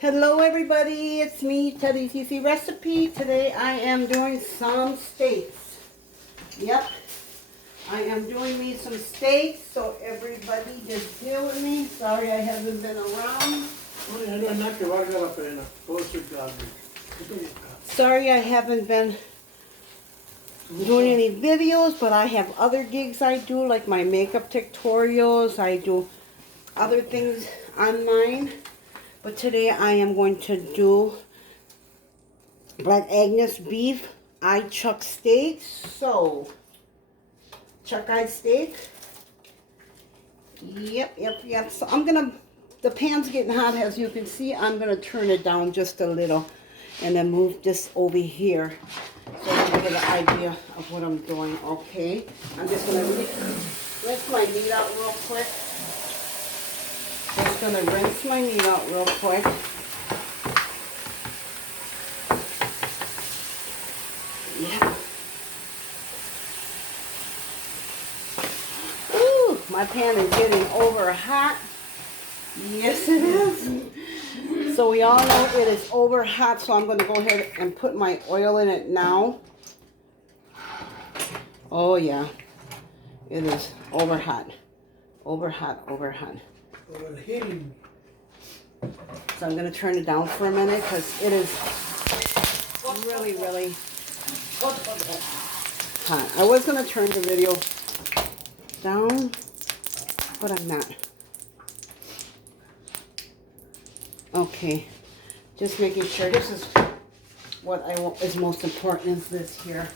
Hello everybody, it's me, Teddy's Easy Recipe. Today I am doing some steaks. Yep, I am doing me some steaks, so everybody just deal with me. Sorry I haven't been around. Sorry I haven't been doing any videos, but I have other gigs I do, like my makeup tutorials. I do other things online. But today I am going to do Black Angus beef eye chuck steak. So, chuck eye steak. Yep. So I'm gonna, the pan's getting hot as you can see. I'm gonna turn it down just a little and then move this over here so you can get an idea of what I'm doing. Okay, I'm just gonna rinse my meat out real quick. Just gonna rinse my meat out real quick. Yeah. Ooh, my pan is getting over hot. Yes, it is. So we all know it is over hot, so I'm going to go ahead and put my oil in it now. Oh yeah, it is over hot. Over hot. So I'm going to turn it down for a minute because it is really hot. I was going to turn the video down, but I'm not. Okay, just making sure this is what I want is most important is this here.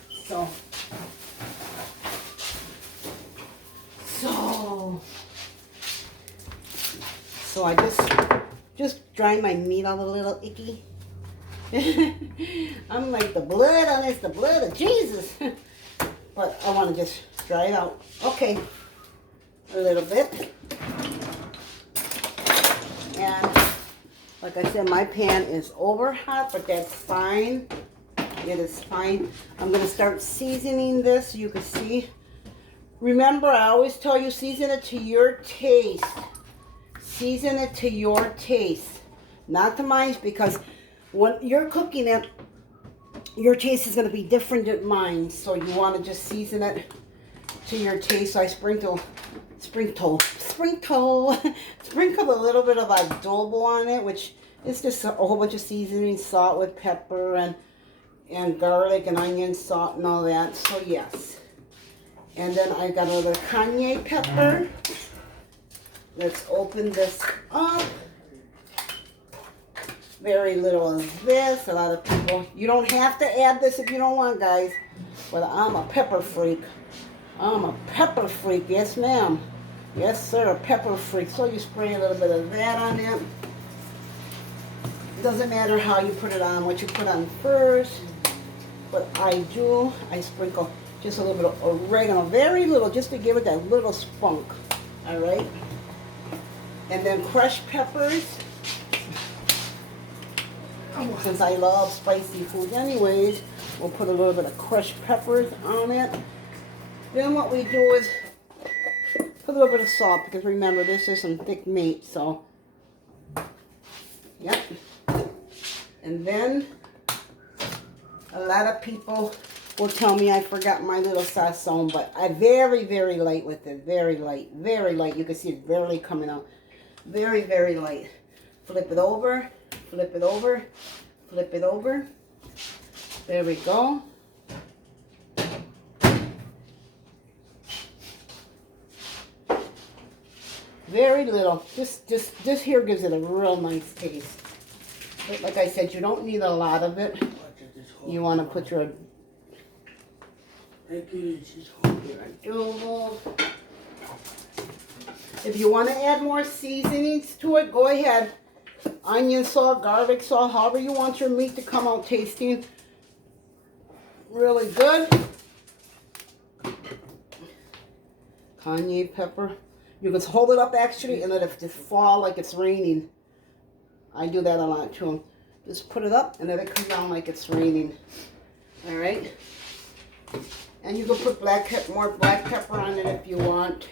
So I just drying my meat out a little icky. I'm like, the blood on this, the blood of Jesus. But I want to just dry it out. Okay, a little bit. And like I said, my pan is over hot, but that's fine. It is fine. I'm going to start seasoning this. You can see. Remember, I always tell you, season it to your taste. Season it to your taste, not to mine, because when you're cooking it, your taste is going to be different than mine. So you want to just season it to your taste. So I sprinkle a little bit of adobo on it, which is just a whole bunch of seasoning, salt with pepper and garlic and onion, salt and all that. So yes. And then I got a little cayenne pepper. Let's open this up. Very little of this. A lot of people, you don't have to add this if you don't want, guys. But I'm a pepper freak. I'm a pepper freak. Yes, ma'am. Yes, sir. A pepper freak. So you spray a little bit of that on it. Doesn't matter how you put it on, what you put on first. But I sprinkle just a little bit of oregano. Very little, just to give it that little spunk. All right. And then crushed peppers. Since I love spicy food anyways, we'll put a little bit of crushed peppers on it. Then what we do is put a little bit of salt, because remember, this is some thick meat, so. Yep. And then a lot of people will tell me I forgot my little sazon, but I very light with it. Very light. You can see it barely coming out. Very light. Flip it over. Flip it over. Flip it over. There we go. Very little. This here gives it a real nice taste. But like I said, you don't need a lot of it. You want to put your adobo. If you want to add more seasonings to it, go ahead. Onion salt, garlic salt, however you want your meat to come out tasting really good. Cayenne pepper. You can hold it up actually and let it just fall like it's raining. I do that a lot too. Just put it up and let it come down like it's raining. All right. And you can put more black pepper on it if you want.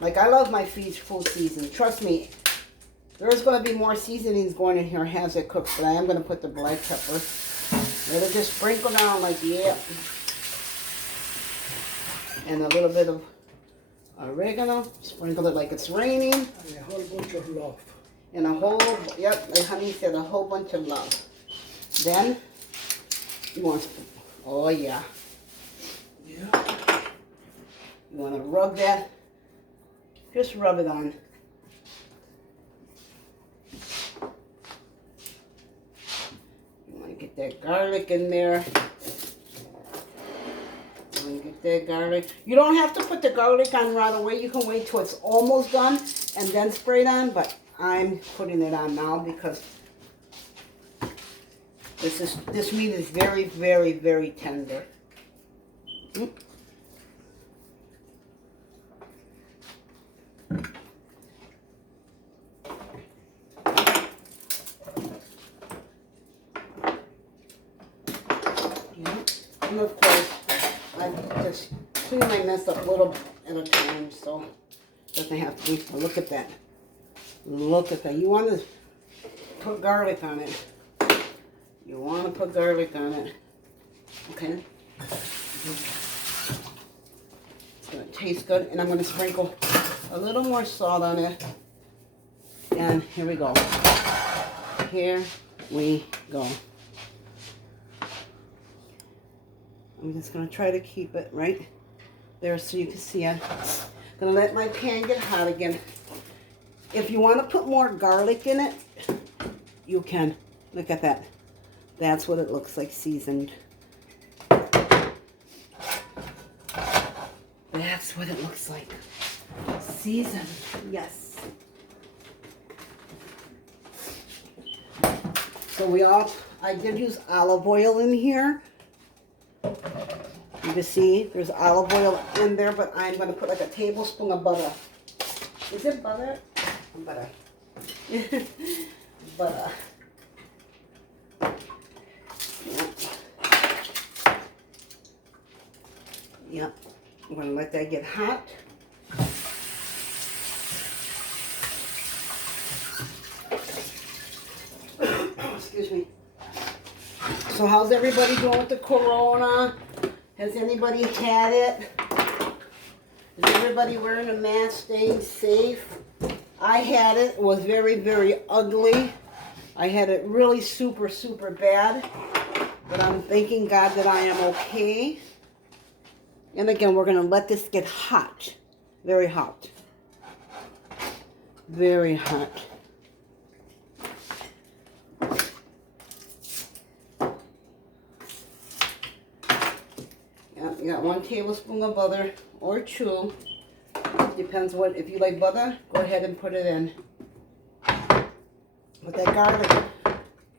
Like, I love my full season. Trust me, There's going to be more seasonings going in here as it cooks, but I am going to put the black pepper. Let it just sprinkle down like, yeah. And a little bit of oregano. Sprinkle it like it's raining. And a whole bunch of love. And a whole, yep, like honey said, a whole bunch of love. Then, you want, oh yeah. Yeah. You want to rub that, just rub it on. You want to get that garlic in there. You want to get that garlic. You don't have to put the garlic on right away. You can wait till it's almost done and then spray it on, but I'm putting it on now because this meat is very, very, very tender. Mm. And of course, I just clean my mess up a little at a time, so it doesn't have to be. Look at that. Look at that. You want to put garlic on it. You want to put garlic on it. Okay? It's going to taste good. And I'm going to sprinkle a little more salt on it. And here we go. Here we go. I'm just going to try to keep it right there so you can see it. I'm going to let my pan get hot again. If you want to put more garlic in it, you can. Look at that. That's what it looks like seasoned. That's what it looks like. Seasoned. Yes. So I did use olive oil in here. You can see there's olive oil in there, but I'm going to put like a tablespoon of butter. Is it butter? Butter. Butter. Yep. I'm going to let that get hot. Excuse me. So how's everybody doing with the corona? Has anybody had it? Is everybody wearing a mask, staying safe? I had it. It was very, very ugly. I had it really super, super bad. But I'm thanking God that I am okay. And again, we're going to let this get hot. Very hot. Very hot. Yeah, you got 1 tablespoon of butter or 2. Depends what, if you like butter, go ahead and put it in. With that garlic,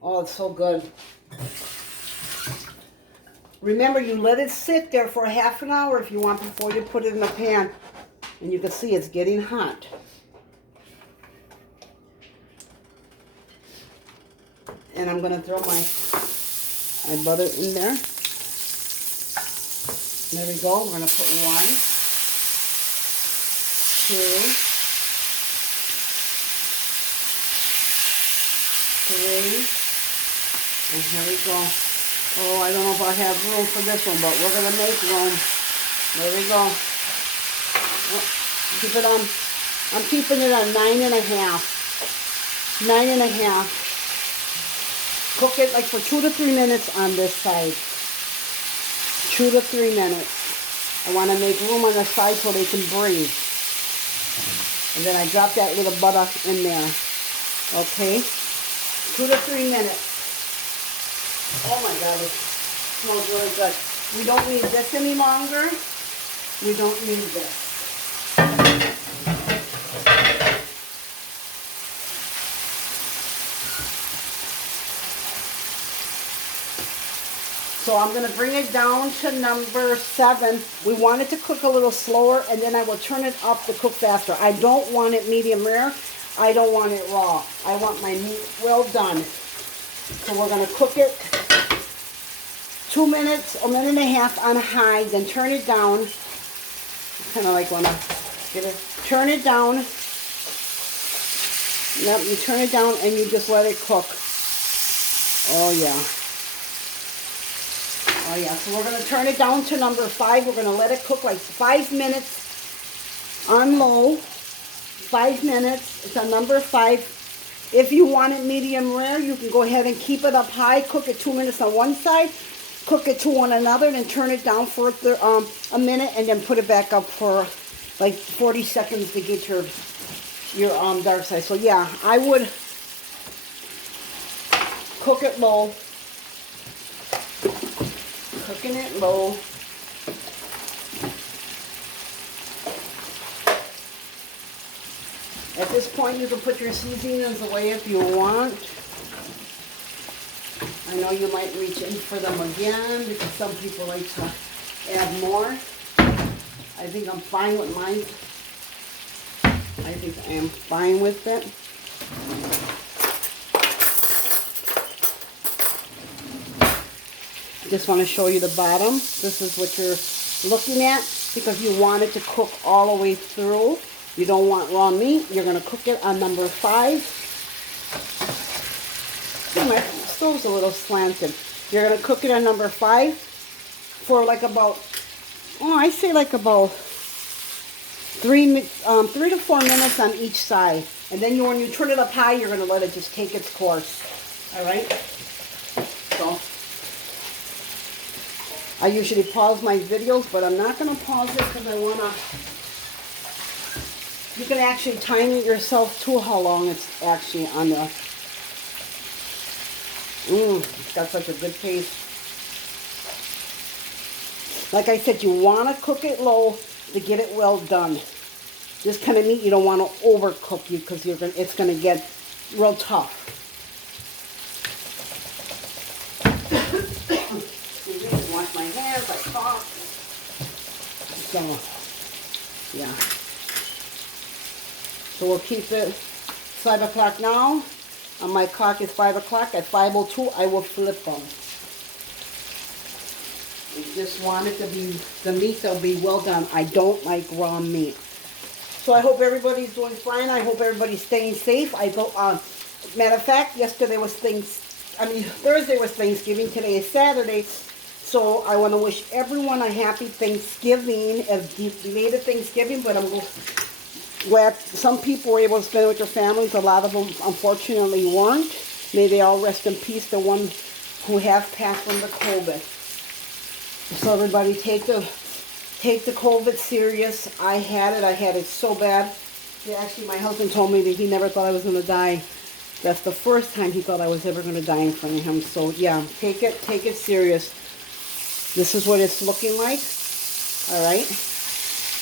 oh, it's so good. Remember, you let it sit there for half an hour if you want before you put it in the pan. And you can see it's getting hot. And I'm going to throw my butter in there. There we go. We're going to put 1, 2, 3, and here we go. Oh, I don't know if I have room for this one, but we're going to make room. There we go. Oh, keep it on. I'm keeping it on 9.5. 9.5. Cook it like for 2 to 3 minutes on this side. 2 to 3 minutes. I want to make room on the side so they can breathe. And then I drop that little butter in there. Okay? 2 to 3 minutes. Oh my God, it smells really good. We don't need this any longer. We don't need this. So I'm going to bring it down to number 7. We want it to cook a little slower, and then I will turn it up to cook faster. I don't want it medium rare. I don't want it raw. I want my meat well done. So we're going to cook it 2 minutes, 1.5 minutes on high, then turn it down. Kind of like want to get it. Turn it down. Yep, you turn it down and you just let it cook. Oh yeah. Oh yeah, so we're going to turn it down to number 5. We're going to let it cook like 5 minutes on low. 5 minutes. It's on number 5. If you want it medium rare, you can go ahead and keep it up high. Cook it 2 minutes on one side. Cook it to one another, and then turn it down for a minute, and then put it back up for like 40 seconds to get your dark side. So yeah, I would cook it low. Cooking it low. At this point, you can put your seasonings away if you want. I know you might reach in for them again because some people like to add more. I think I'm fine with mine. I think I am fine with it. Just want to show you the bottom. This is what you're looking at because you want it to cook all the way through. You don't want raw meat. You're going to cook it on number 5. My stove's a little slanted. You're going to cook it on number 5 for like about, I say like about 3 to 4 minutes on each side. And then when you turn it up high, you're going to let it just take its course. All right? So I usually pause my videos, but I'm not going to pause it because I want to. You can actually time it yourself to how long it's actually on the. It's got such a good taste. Like I said, you want to cook it low to get it well done. This kind of meat you don't want to overcook you because it's going to get real tough. Wash my hands, I cough. So, yeah. So we'll keep it 5 o'clock now. On my clock is 5 o'clock. At 5:02, I will flip them. We just want it to be, the meat will be well done. I don't like raw meat. So I hope everybody's doing fine. I hope everybody's staying safe. Matter of fact, yesterday was Thursday was Thanksgiving. Today is Saturday. So I want to wish everyone a happy Thanksgiving, a belated Thanksgiving, but I'm glad some people were able to spend it with their families. A lot of them, unfortunately, weren't. May they all rest in peace, the ones who have passed from the COVID. So everybody take the COVID serious. I had it so bad. Actually, my husband told me that he never thought I was going to die. That's the first time he thought I was ever going to die in front of him. So yeah, take it serious. This is what it's looking like. All right.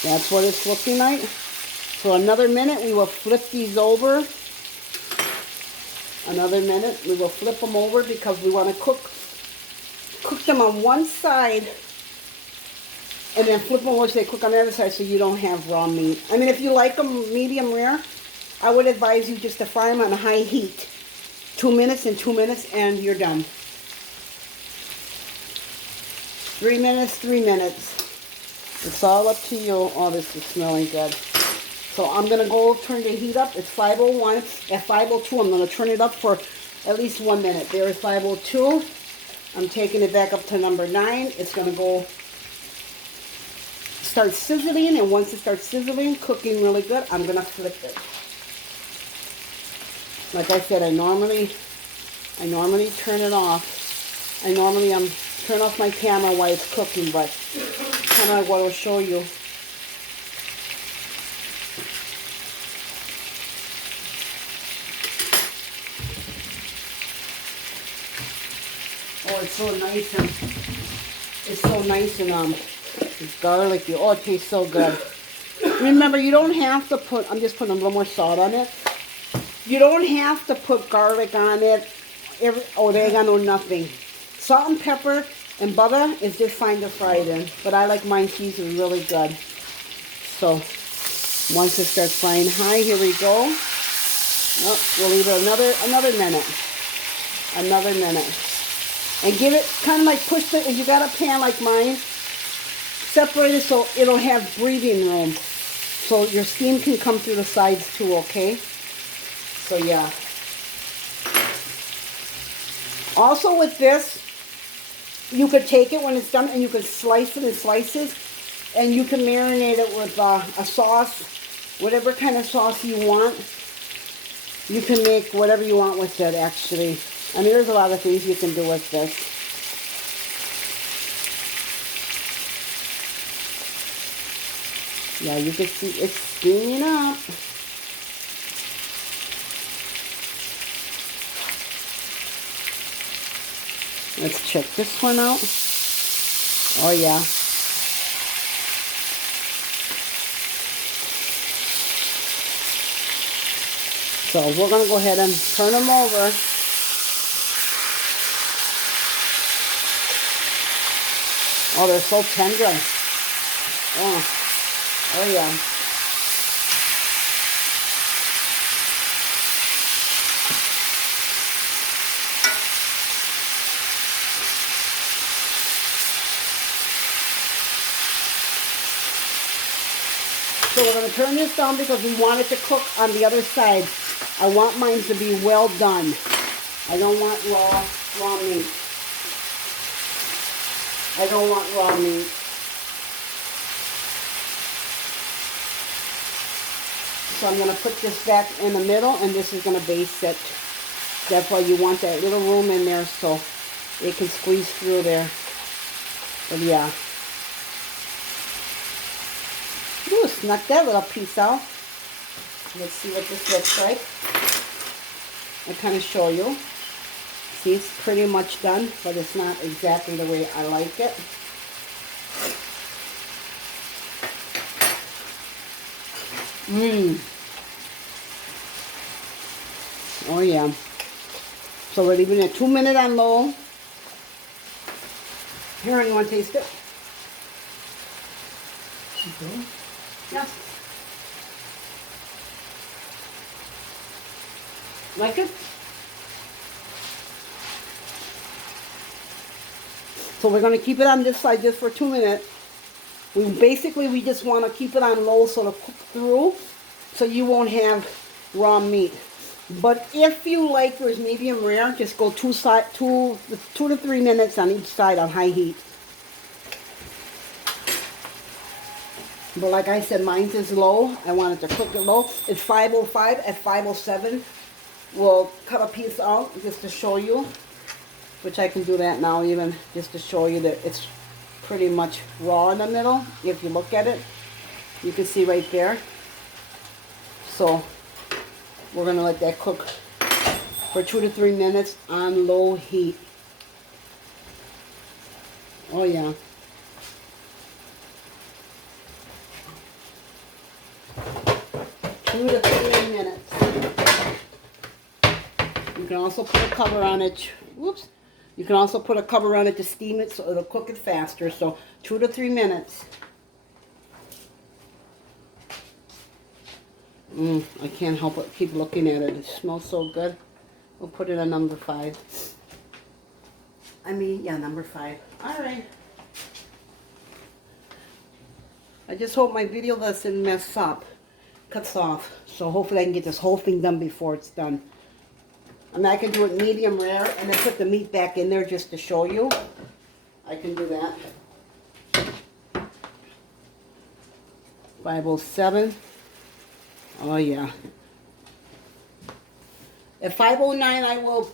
That's what it's looking like. For another minute, we will flip these over. Another minute, we will flip them over because we want to cook them on one side and then flip them over so they cook on the other side so you don't have raw meat. I mean, if you like them medium rare, I would advise you just to fry them on high heat. 2 minutes and 2 minutes and you're done. 3 minutes, 3 minutes. It's all up to you. Oh, this is smelling good. So I'm going to go turn the heat up. It's 5:01. At 5:02, I'm going to turn it up for at least 1 minute. There is 5:02. I'm taking it back up to number 9. It's going to go start sizzling, and once it starts sizzling, cooking really good, I'm going to flip it. Like I said, I normally turn it off. I normally turn off my camera while it's cooking, but kind of what I'll show you. Oh, it's so nice and it's garlicky. Oh, it tastes so good. Remember, you don't have to put, I'm just putting a little more salt on it. You don't have to put garlic on it, oregano, nothing. Salt and pepper and butter is just fine to fry it in. But I like mine seasoned really good. So, once it starts frying high, here we go. Oh, we'll leave it another minute. Another minute. And give it, kind of like push it, if you got a pan like mine, separate it so it'll have breathing room. So your steam can come through the sides too, okay? So yeah. Also with this, you could take it when it's done and you could slice it in slices, and you can marinate it with a sauce, whatever kind of sauce you want. You can make whatever you want with it, actually. I mean, there's a lot of things you can do with this. Yeah, you can see it's steaming up. Let's check this one out. Oh yeah. So we're going to go ahead and turn them over. Oh, they're so tender. Oh yeah. So we're going to turn this down because we want it to cook on the other side. I want mine to be well done. I don't want raw meat. I don't want raw meat. So I'm going to put this back in the middle, and this is going to base it. That's why you want that little room in there so it can squeeze through there. But yeah. Ooh, snuck that little piece out. Let's see what this looks like. I'll kind of show you. See, it's pretty much done, but it's not exactly the way I like it. Oh yeah. So we're leaving it 2 minutes on low. Here, you want to taste it? Okay. Yeah. Like it? So we're going to keep it on this side just for 2 minutes. We just want to keep it on low so it'll cook through, so you won't have raw meat. But if you like yours medium rare, just go 2 to 3 minutes on each side on high heat. But like I said, mine is low. I want it to cook it low. It's 5:05. At 5:07, we'll cut a piece out just to show you, which I can do that now even, just to show you that it's pretty much raw in the middle. If you look at it, you can see right there. So we're going to let that cook for 2 to 3 minutes on low heat. Oh yeah. Two to 3 minutes. You can also put a cover on it. Whoops. You can also put a cover on it to steam it so it'll cook it faster. So 2 to 3 minutes. I can't help but keep looking at it. It smells so good. We'll put it on number 5. Yeah, number 5. All right. I just hope my video doesn't mess up. Cuts off. So hopefully I can get this whole thing done before it's done. I mean, I can do it medium rare and then put the meat back in there just to show you. I can do that. 5:07. Oh yeah. At 5:09 I will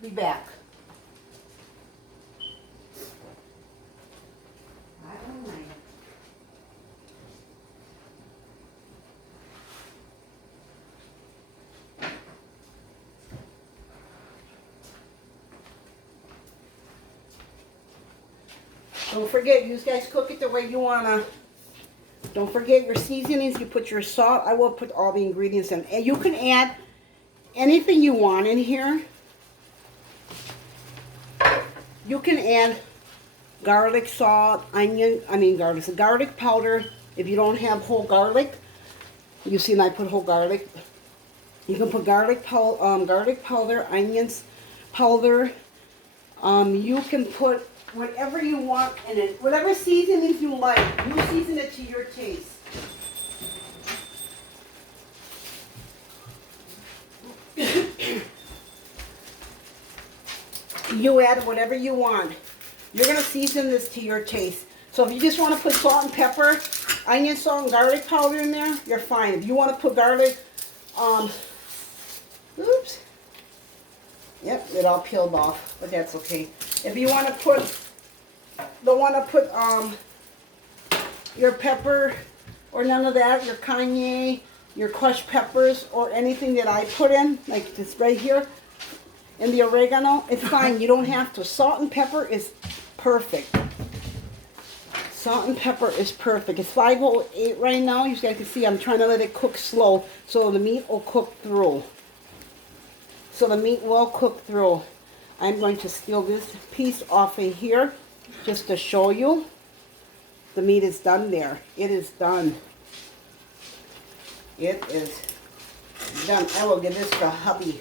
be back. 5:09. Don't forget, you guys cook it the way you wanna. Don't forget your seasonings. You put your salt. I will put all the ingredients in. And you can add anything you want in here. You can add garlic, salt, onion. Garlic powder. If you don't have whole garlic, you see, I put whole garlic. You can put garlic powder, onions powder. You can put whatever you want in it, whatever seasonings you like. You season it to your taste. You add whatever you want. You're going to season this to your taste. So if you just want to put salt and pepper, onion, salt, and garlic powder in there, you're fine. If you want to put garlic, oops. Yep, it all peeled off, but that's okay. If you want to put, don't want to put your pepper or none of that, your cayenne, your crushed peppers, or anything that I put in, like this right here, and the oregano, it's fine. You don't have to. Salt and pepper is perfect. Salt and pepper is perfect. It's 5:08 right now. You guys can see I'm trying to let it cook slow so the meat will cook through. So the meat will cook through. I'm going to steal this piece off of here just to show you. The meat is done there. It is done. It is done. I will give this to hubby.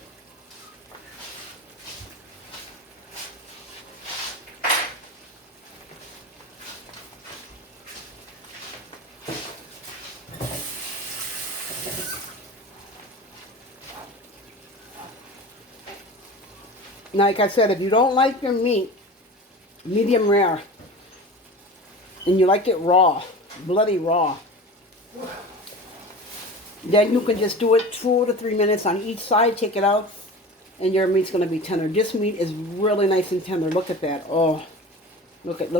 Like I said, if you don't like your meat medium rare and you like it raw, bloody raw, then you can just do it 2 to 3 minutes on each side, take it out, and your meat's going to be tender. This meat is really nice and tender. Look at that. Oh, look at.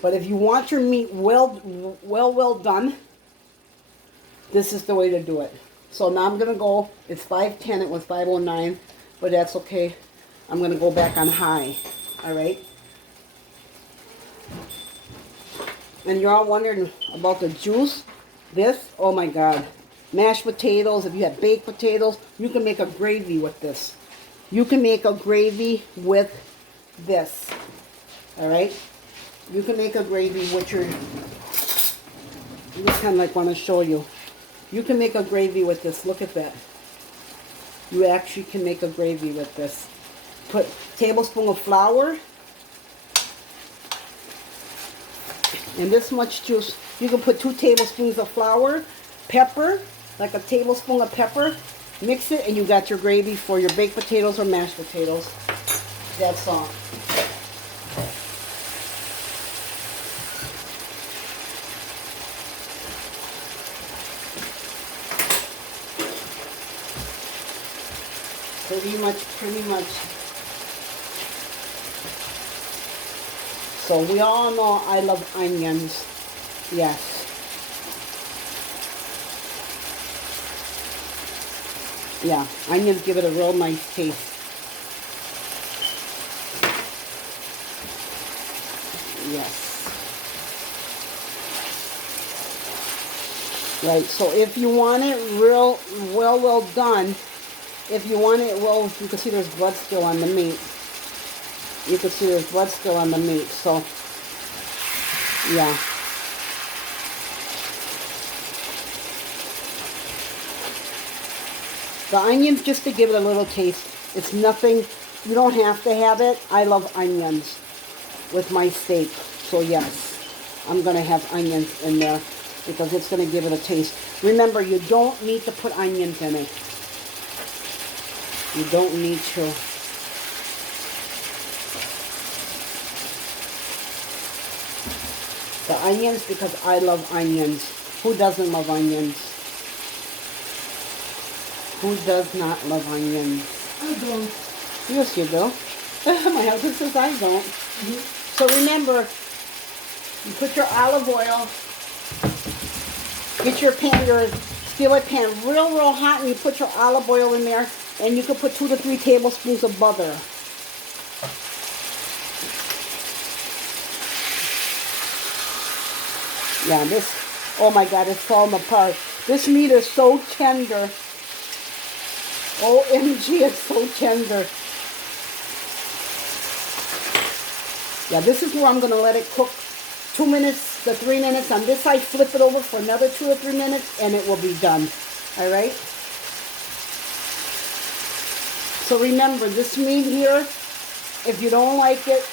But if you want your meat well done, this is the way to do it. So now I'm going to go, it's 5:10, it was 5:09, but that's okay. I'm going to go back on high, all right? And you're all wondering about the juice. This, oh my God. Mashed potatoes, if you have baked potatoes, you can make a gravy with this. You can make a gravy with this, all right? You can make a gravy with your, I just kind of like want to show you. You can make a gravy with this. Look at that. You actually can make a gravy with this. Put a tablespoon of flour. And this much juice. You can put 2 tablespoons of flour. Pepper, like a tablespoon of pepper. Mix it and you got your gravy for your baked potatoes or mashed potatoes. That's all. Pretty much. So we all know I love onions. Yes. Yeah, onions give it a real nice taste. Yes. Right, so if you want it real well done, if you want it well, you can see there's blood still on the meat. You can see there's blood still on the meat, so yeah. The onions just to give it a little taste. It's nothing, you don't have to have it. I love onions with my steak, so yes, I'm going to have onions in there because it's going to give it a taste. Remember, you don't need to put onions in it. You don't need to. The onions, because I love onions. Who doesn't love onions? Who does not love onions? I don't. Yes, you do. My husband says I don't. So remember, you put your olive oil, get your pan, your skillet pan real hot, and you put your olive oil in there. And you can put 2 to 3 tablespoons of butter. Yeah, this, oh my God, it's falling apart. This meat is so tender. OMG, it's so tender. Yeah, this is where I'm going to let it cook 2 minutes to 3 minutes. On this side, flip it over for another 2 or 3 minutes, and it will be done. All right? So remember, this meat here, if you don't like it,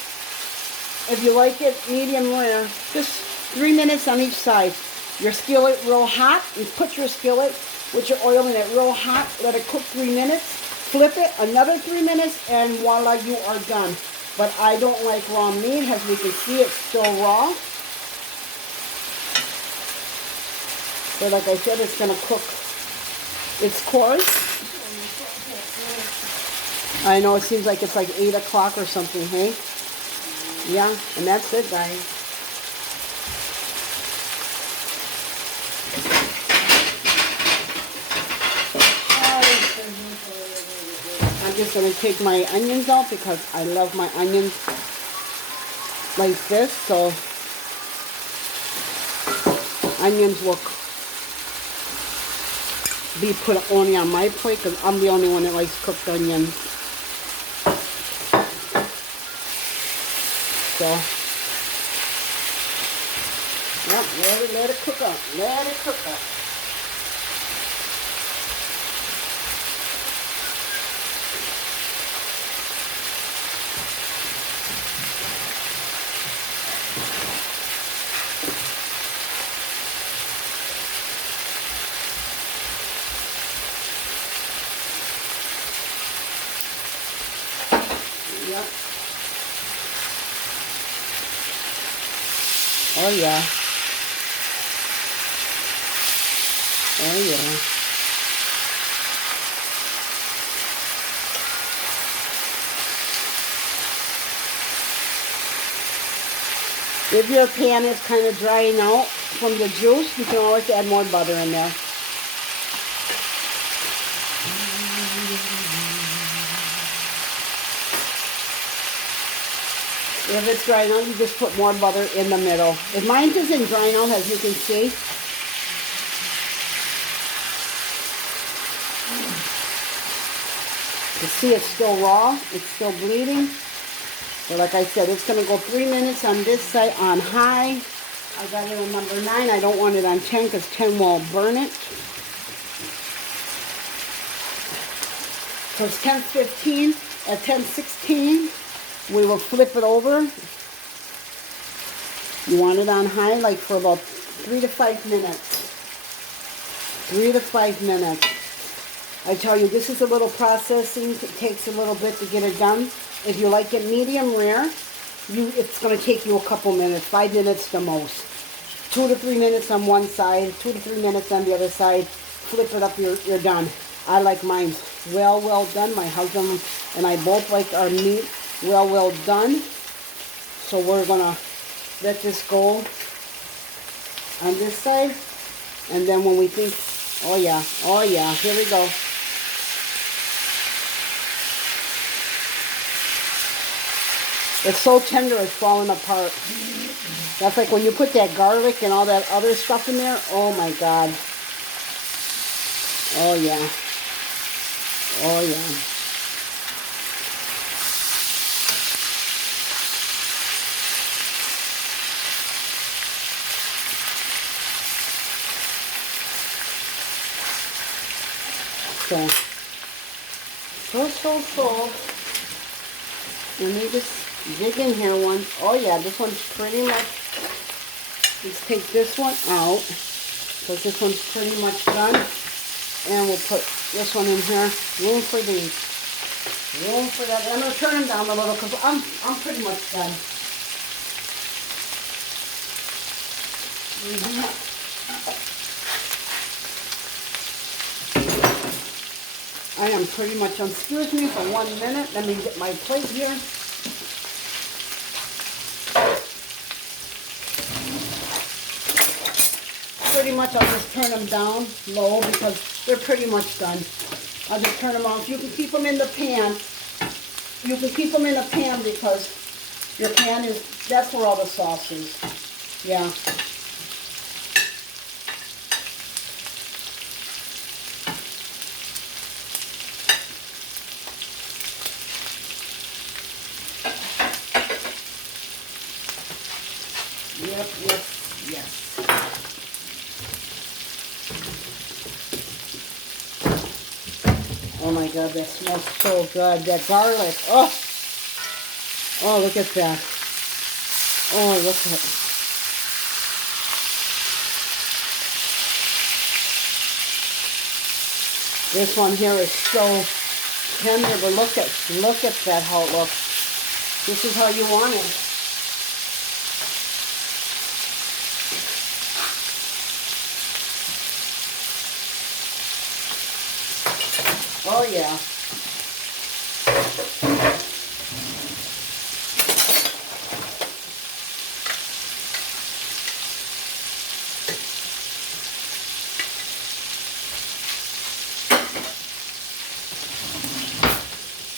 if you like it medium rare, just 3 minutes on each side. Your skillet real hot, and put your skillet with your oil in it real hot. Let it cook 3 minutes. Flip it another 3 minutes and voila, you are done. But I don't like raw meat. As we can see, it's still raw. So like I said, it's going to cook its course. I know it seems like it's like 8 o'clock or something, hey? Yeah, and that's it, guys. I'm just going to take my onions out because I love my onions like this. So onions will be put only on my plate because I'm the only one that likes cooked onions. So, yep, let it cook up. Let it cook up. Yep. Oh yeah. Oh yeah. If your pan is kind of drying out from the juice, you can always add more butter in there. If it's drying out, you just put more butter in the middle. If mine isn't drying out, as you can see, you see it's still raw, it's still bleeding. So like I said, it's going to go 3 minutes on this side on high. I got it on number 9. I don't want it on 10 because 10 will burn it. So it's 10:15. At 10:16, we will flip it over. You want it on high like for about 3 to 5 minutes. 3 to 5 minutes. I tell you, this is a little processing. It takes a little bit to get it done. If you like it medium rare, it's going to take you a couple minutes, 5 minutes the most. 2 to 3 minutes on one side, 2 to 3 minutes on the other side. Flip it up, you're done. I like mine well done. My husband and I both like our meat well done. So we're going to let this go on this side. And then when we think, oh yeah, here we go. It's so tender, it's falling apart. That's like when you put that garlic and all that other stuff in there. Oh my God. Oh yeah. Oh yeah. So. Let me just dig in here one. Oh yeah, this one's pretty much, let's take this one out because this one's pretty much done. And we'll put this one in here. Room for these. Room for that. I'm going to turn them down a little because I'm pretty much done. I am pretty much done. Excuse me for 1 minute. Let me get my plate here. Pretty much I'll just turn them down low because they're pretty much done. I'll just turn them off. You can keep them in the pan. You can keep them in the pan because your pan is, that's where all the sauce is. Yeah. Yes. Oh my God, that smells so good. That garlic. Oh, look at that. Oh, look at it. This one here is so tender, but look at that, how it looks. This is how you want it. Oh yeah.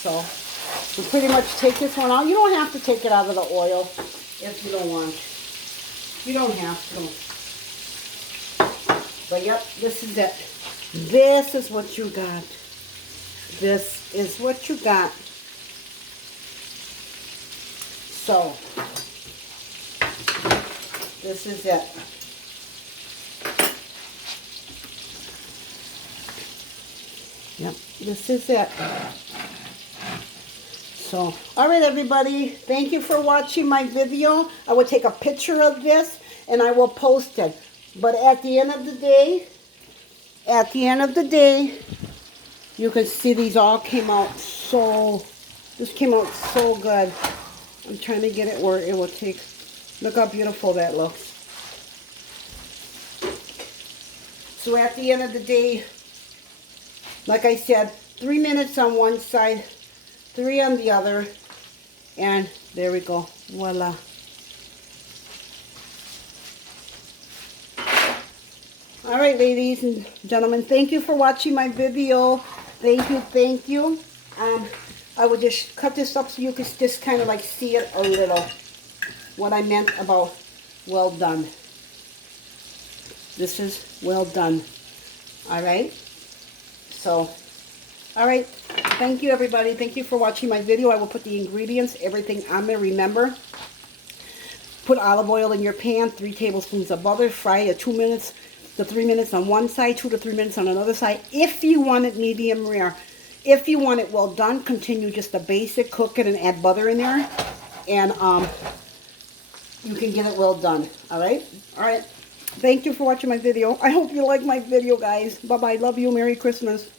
So we pretty much take this one out. You don't have to take it out of the oil if you don't want. You don't have to. But yep, this is it. This is what you got. This is what you got. So, this is it. Yep, this is it. So, all right, everybody. Thank you for watching my video. I will take a picture of this and I will post it. But at the end of the day, you can see these all came out so, this came out so good. I'm trying to get it where it will take, look how beautiful that looks. So at the end of the day, like I said, 3 minutes on one side, 3 on the other, and there we go, voila. All right, ladies and gentlemen, thank you for watching my video. Thank you. I will just cut this up so you can just kind of like see it a little, what I meant about well done. This is well done. All right, so, all right, thank you, everybody. Thank you for watching my video. I will put the ingredients, everything on there. Remember, put olive oil in your pan, 3 tablespoons of butter, fry it 2 minutes to 3 minutes on one side, 2 to 3 minutes on another side. If you want it medium rare, if you want it well done, continue just the basic, cook it and add butter in there, and you can get it well done. All right, all right. Thank you for watching my video. I hope you like my video, guys. Bye bye. Love you. Merry Christmas.